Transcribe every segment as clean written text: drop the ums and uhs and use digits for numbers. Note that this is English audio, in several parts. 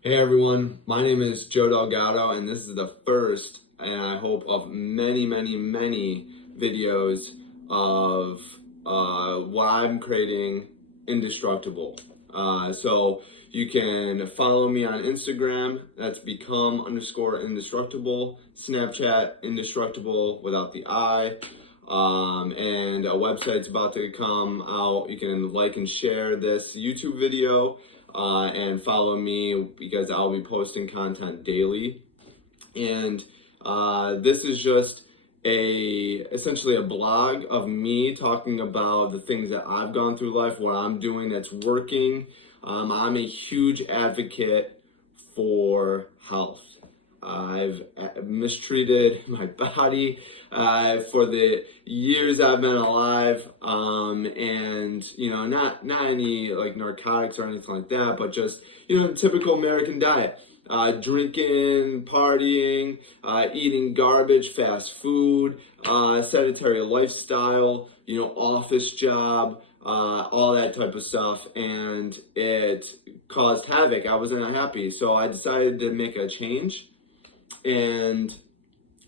Hey everyone, my name is Joe Delgado, and this is the first, and I hope of many videos of what I'm creating, Indestructible. So you can follow me on Instagram, that's become_indestructible, Snapchat, indestructible without the I, and a website's about to come out. You can like and share this YouTube video and follow me because I'll be posting content daily. And this is just essentially a blog of me talking about the things that I've gone through life, what I'm doing that's working. I'm a huge advocate for health. I've mistreated my body for the years I've been alive, and not any like narcotics or anything like that, but just typical American diet. Drinking, partying, eating garbage, fast food, sedentary lifestyle, office job, all that type of stuff, and it caused havoc. I wasn't happy, so I decided to make a change, and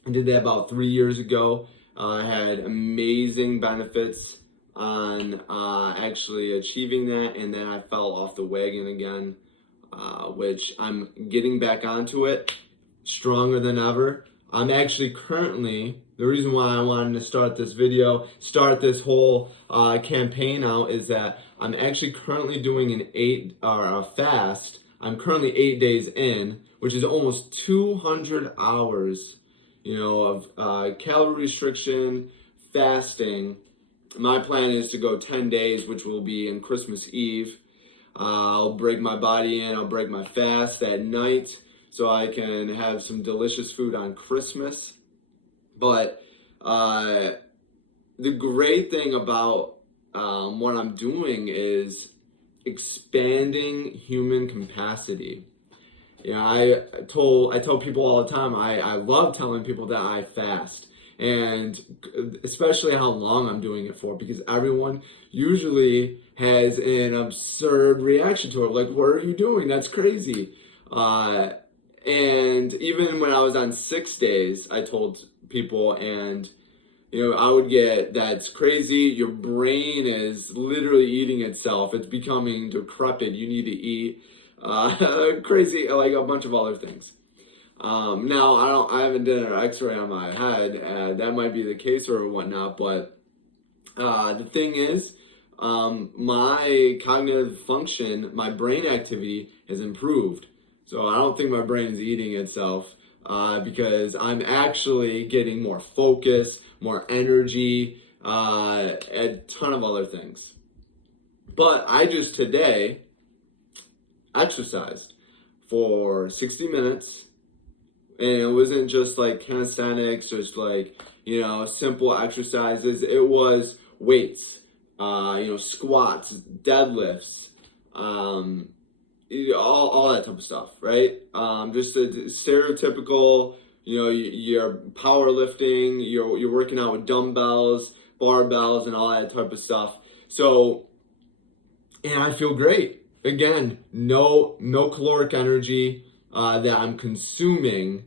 I did that about 3 years ago. I had amazing benefits on actually achieving that, and then I fell off the wagon again, which I'm getting back onto it stronger than ever. I'm actually currently, the reason why I wanted to start this video, start this whole campaign out, is that I'm actually currently doing a fast. I'm currently 8 days in, which is almost 200 hours, of calorie restriction, fasting. My plan is to go 10 days, which will be in Christmas Eve. I'll break my body in, I'll break my fast at night so I can have some delicious food on Christmas. But the great thing about what I'm doing is expanding human capacity. I tell people all the time, I love telling people that I fast, and especially how long I'm doing it for, because everyone usually has an absurd reaction to it, like, what are you doing? That's crazy. And even when I was on 6 days, I told people, and I would get, that's crazy, your brain is literally eating itself, it's becoming decrepit, you need to eat, crazy, like a bunch of other things. Now I haven't done an x-ray on my head, that might be the case or whatnot, but the thing is, my cognitive function, my brain activity has improved. So I don't think my brain's eating itself, because I'm actually getting more focus, more energy, a ton of other things. But I just today exercised for 60 minutes, and it wasn't just like calisthenics, just like, simple exercises. It was weights, squats, deadlifts, all that type of stuff, right? Just a stereotypical, you're powerlifting, you're working out with dumbbells, barbells, and all that type of stuff. So, and I feel great. Again, no caloric energy that I'm consuming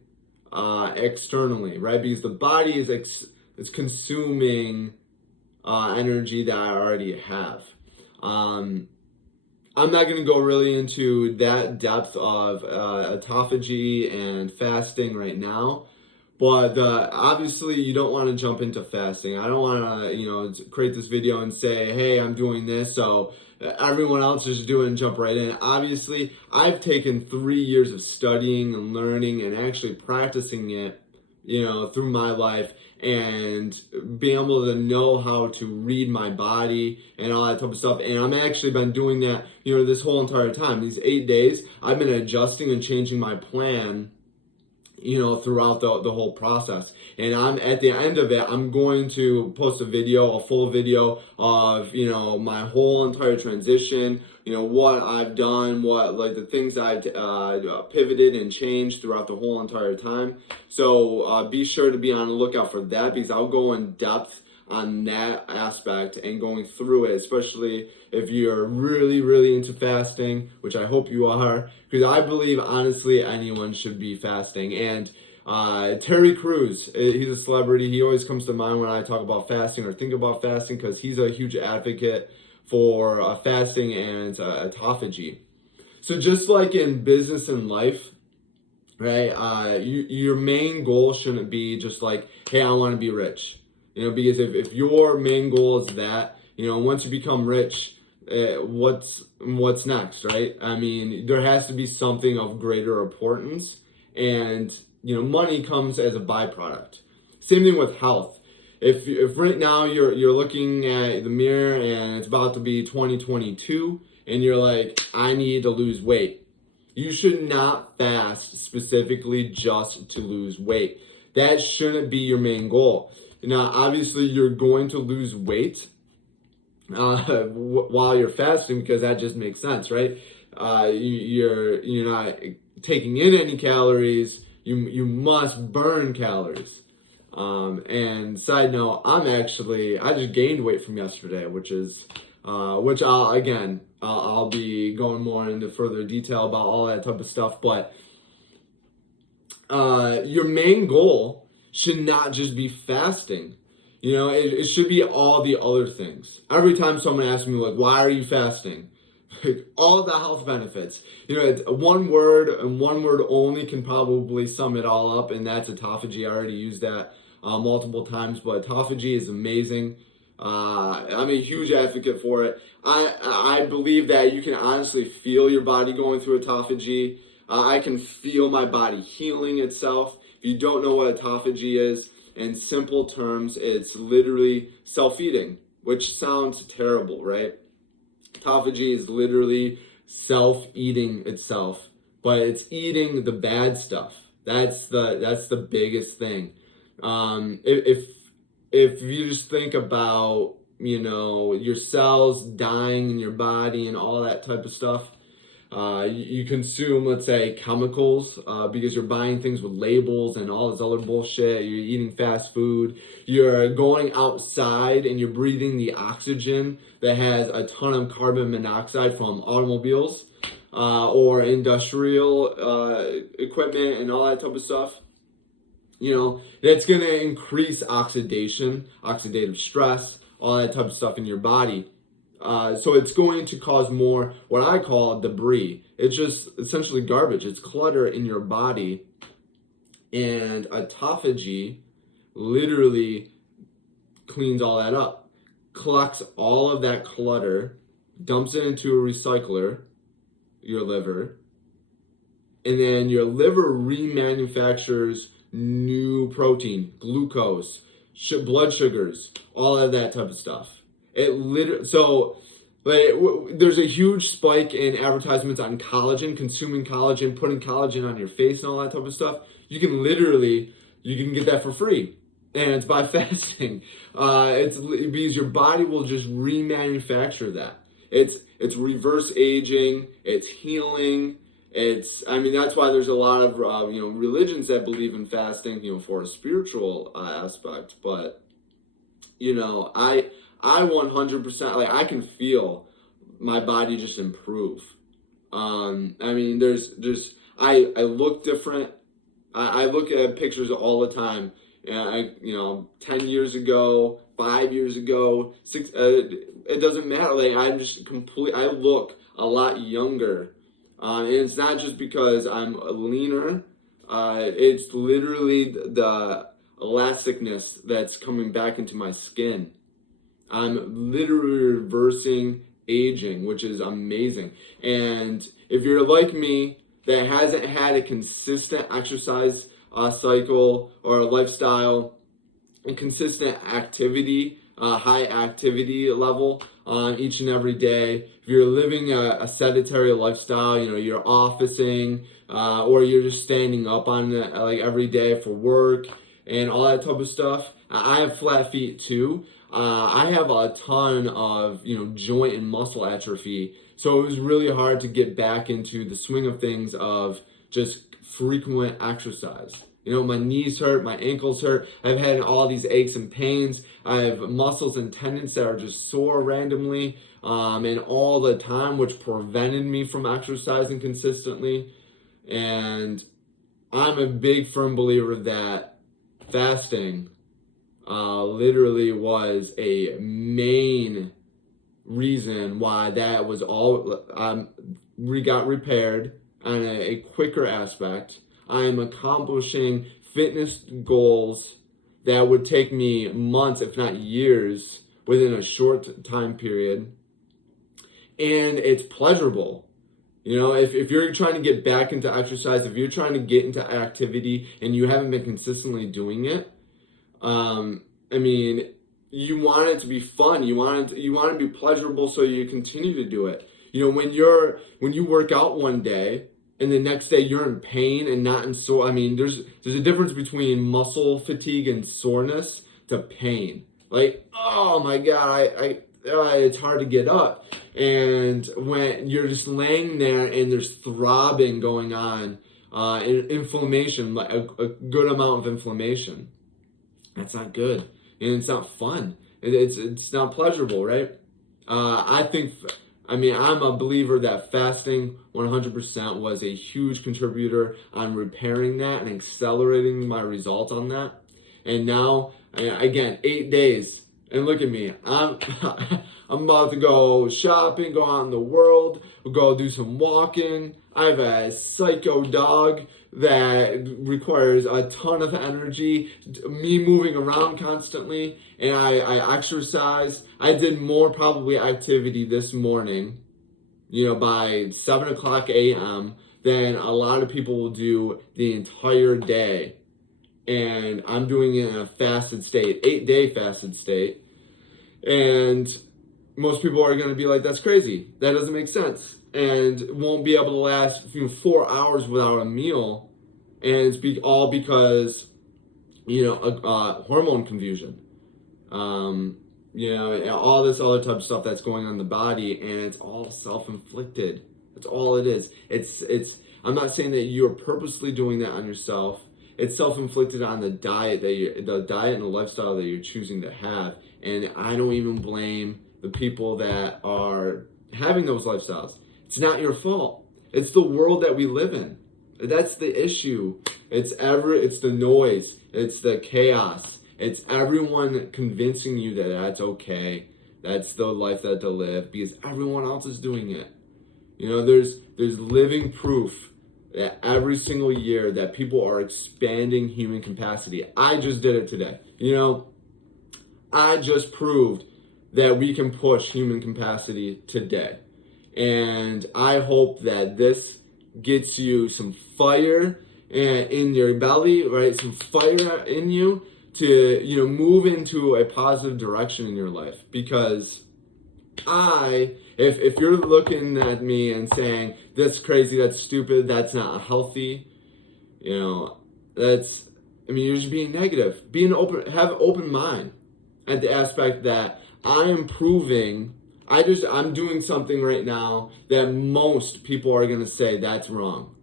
externally, right? Because the body is consuming energy that I already have. I'm not going to go really into that depth of autophagy and fasting right now, but obviously you don't want to jump into fasting. I don't want to, create this video and say, hey, I'm doing this, so everyone else is doing and jump right in. Obviously, I've taken 3 years of studying and learning and actually practicing it, through my life, and being able to know how to read my body and all that type of stuff. And I'm actually been doing that, this whole entire time. These 8 days, I've been adjusting and changing my plan, throughout the whole process. And I'm at the end of it, I'm going to post a full video of, my whole entire transition, what I've done, what, like, the things I've pivoted and changed throughout the whole entire time. So be sure to be on the lookout for that, because I'll go in depth on that aspect and going through it, especially if you're really, really into fasting, which I hope you are, because I believe, honestly, anyone should be fasting. And Terry Crews, he's a celebrity. He always comes to mind when I talk about fasting or think about fasting, because he's a huge advocate for fasting and autophagy. So just like in business and life, right? Your main goal shouldn't be just like, hey, I want to be rich. Because if your main goal is that, once you become rich, what's next, right? I mean, there has to be something of greater importance, and money comes as a byproduct. Same thing with health. If right now you're looking at the mirror and it's about to be 2022 and you're like, I need to lose weight, you should not fast specifically just to lose weight. That shouldn't be your main goal. Now, obviously, you're going to lose weight while you're fasting, because that just makes sense, right? You're not taking in any calories. You must burn calories. And side note, I just gained weight from yesterday, which I'll be going more into further detail about all that type of stuff. But your main goal should not just be fasting. It should be all the other things. Every time someone asks me, like, why are you fasting? All the health benefits. It's one word, and one word only can probably sum it all up, and that's autophagy. I already used that multiple times, but autophagy is amazing. I'm a huge advocate for it. I believe that you can honestly feel your body going through autophagy. I can feel my body healing itself. If you don't know what autophagy is, in simple terms, it's literally self-eating, which sounds terrible, right? Autophagy is literally self-eating itself, but it's eating the bad stuff. That's the biggest thing. If you just think about, your cells dying in your body and all that type of stuff, you consume, let's say, chemicals because you're buying things with labels and all this other bullshit. You're eating fast food. You're going outside and you're breathing the oxygen that has a ton of carbon monoxide from automobiles or industrial equipment and all that type of stuff. That's going to increase oxidation, oxidative stress, all that type of stuff in your body. So it's going to cause more what I call debris. It's just essentially garbage. It's clutter in your body. And autophagy literally cleans all that up, collects all of that clutter, dumps it into a recycler, your liver, and then your liver remanufactures new protein, glucose, blood sugars, all of that type of stuff. There's a huge spike in advertisements on collagen, consuming collagen, putting collagen on your face and all that type of stuff. You can get that for free. And it's by fasting. It's because your body will just remanufacture that. It's reverse aging, it's healing. That's why there's a lot of religions that believe in fasting, for a spiritual aspect. But I 100%, I can feel my body just improve. I look different. I look at pictures all the time. 10 years ago, 5 years ago, 6. It doesn't matter. I look a lot younger. And it's not just because I'm leaner. It's literally the elasticness that's coming back into my skin. I'm literally reversing aging, which is amazing. And if you're like me, that hasn't had a consistent exercise cycle or a lifestyle, and consistent activity, high activity level each and every day, if you're living a sedentary lifestyle, you're officing, or you're just standing up on it every day for work and all that type of stuff. I have flat feet too. I have a ton of, joint and muscle atrophy. So it was really hard to get back into the swing of things of just frequent exercise. You know, my knees hurt, my ankles hurt. I've had all these aches and pains. I have muscles and tendons that are just sore randomly and all the time, which prevented me from exercising consistently. And I'm a big firm believer that fasting literally was a main reason why that was all got repaired on a quicker aspect. I am accomplishing fitness goals that would take me months, if not years, within a short time period. And it's pleasurable. You know, if you're trying to get back into exercise, if you're trying to get into activity and you haven't been consistently doing it, I mean, you want it to be fun. You want to be pleasurable, so you continue to do it. You know, when you work out one day and the next day you're in pain and not in sore. I mean, there's a difference between muscle fatigue and soreness to pain. Like, oh my God, it's hard to get up. And when you're just laying there and there's throbbing going on, inflammation, like a good amount of inflammation, that's not good. And it's not fun. It's not pleasurable, right? I'm a believer that fasting 100% was a huge contributor on repairing that and accelerating my results on that. And now, again, 8 days. And look at me. I'm about to go shopping, go out in the world, go do some walking. I have a psycho dog that requires a ton of energy, me moving around constantly, and I exercise. I did more probably activity this morning, you know, by 7 o'clock a.m. than a lot of people will do the entire day. And I'm doing it in a fasted state, 8-day fasted state. And most people are going to be like, that's crazy. That doesn't make sense. And won't be able to last 4 hours without a meal. And it's all because, you know, hormone confusion. You know, all this other type of stuff that's going on in the body, and it's all self-inflicted. That's all it is. I'm not saying that you're purposely doing that on yourself. It's self-inflicted on the diet and the lifestyle that you're choosing to have. And I don't even blame the people that are having those lifestyles. It's not your fault. It's the world that we live in. That's the issue. It's the noise. It's the chaos. It's everyone convincing you that that's okay. That's the life that to live because everyone else is doing it. You know, there's living proof that every single year that people are expanding human capacity. I just did it today. You know, I just proved that we can push human capacity today. And I hope that this gets you some fire in your belly, right? Some fire in you to, you know, move into a positive direction in your life. Because if you're looking at me and saying, that's crazy, that's stupid, that's not healthy, you know, you're just being negative. Have an open mind at the aspect that I'm doing something right now that most people are going to say that's wrong.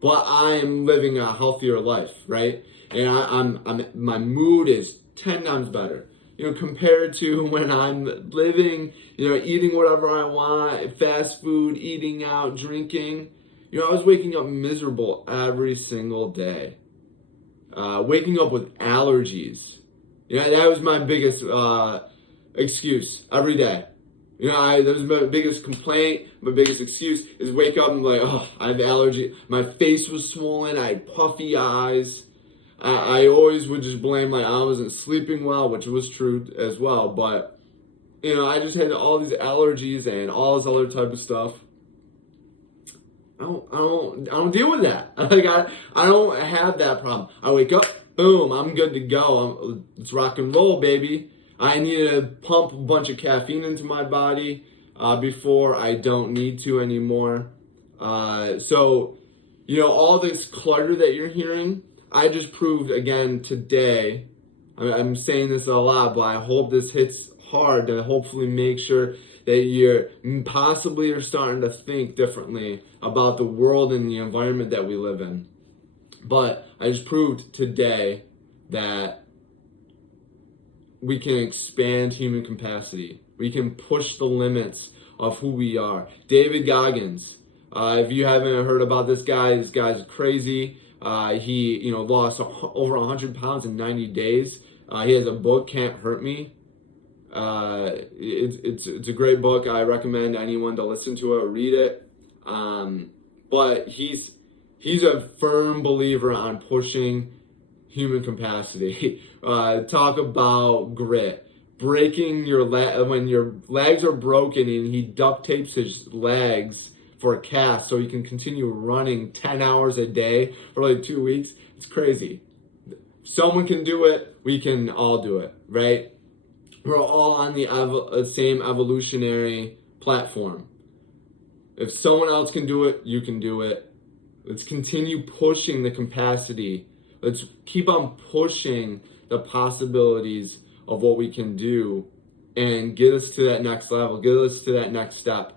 But I am living a healthier life, right? And my mood is 10 times better, you know, compared to when I'm living, you know, eating whatever I want, fast food, eating out, drinking. You know, I was waking up miserable every single day. Waking up with allergies. Yeah, that was my biggest excuse every day. You know, that was my biggest complaint, my biggest excuse is wake up and like, oh, I have allergy. My face was swollen, I had puffy eyes. I always would just blame like I wasn't sleeping well, which was true as well. But, you know, I just had all these allergies and all this other type of stuff. I don't deal with that. Like I don't have that problem. I wake up, boom, I'm good to go. It's rock and roll, baby. I need to pump a bunch of caffeine into my body before I don't need to anymore. So, you know, all this clutter that you're hearing, I just proved again today. I'm saying this a lot, but I hope this hits hard to hopefully make sure that you're starting to think differently about the world and the environment that we live in. But I just proved today that we can expand human capacity. We can push the limits of who we are. David Goggins, if you haven't heard about this guy's crazy. He lost over 100 pounds in 90 days. He has a book, Can't Hurt Me. It's a great book. I recommend anyone to listen to it or read it. But he's a firm believer on pushing human capacity. Talk about grit. Breaking your when your legs are broken, and he duct tapes his legs for a cast so he can continue running 10 hours a day for like 2 weeks. It's crazy. Someone can do it, we can all do it, right? We're all on the same evolutionary platform. If someone else can do it, you can do it. Let's continue pushing the capacity. Let's keep on pushing the possibilities of what we can do and get us to that next level, get us to that next step.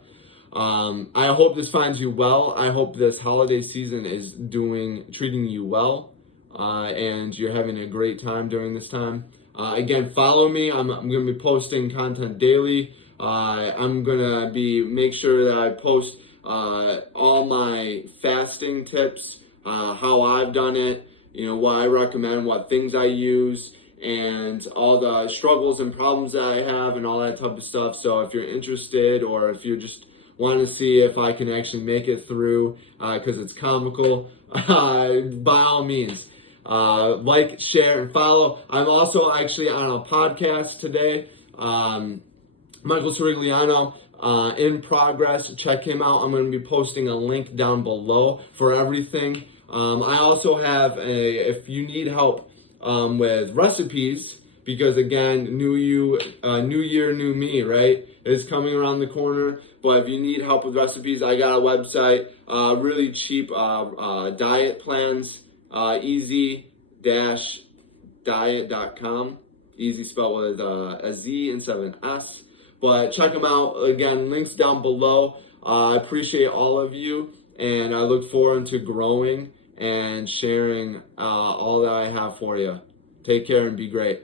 I hope this finds you well. I hope this holiday season is treating you well, and you're having a great time during this time. Again, follow me. I'm going to be posting content daily. I'm going to make sure that I post all my fasting tips, how I've done it, what I recommend, what things I use, and all the struggles and problems that I have and all that type of stuff. So if you're interested, or if you just want to see if I can actually make it through, because it's comical, by all means, like, share, and follow. I'm also actually on a podcast today, Michael Sorigliano, in progress. Check him out. I'm going to be posting a link down below for everything. I also have if you need help with recipes, because again, new year, new me, right? It's coming around the corner. But if you need help with recipes, I got a website, really cheap diet plans, easy-diet.com. Easy spelled with a Z instead of an S. But check them out. Again, links down below. I appreciate all of you, and I look forward to growing and sharing all that I have for you. Take care and be great.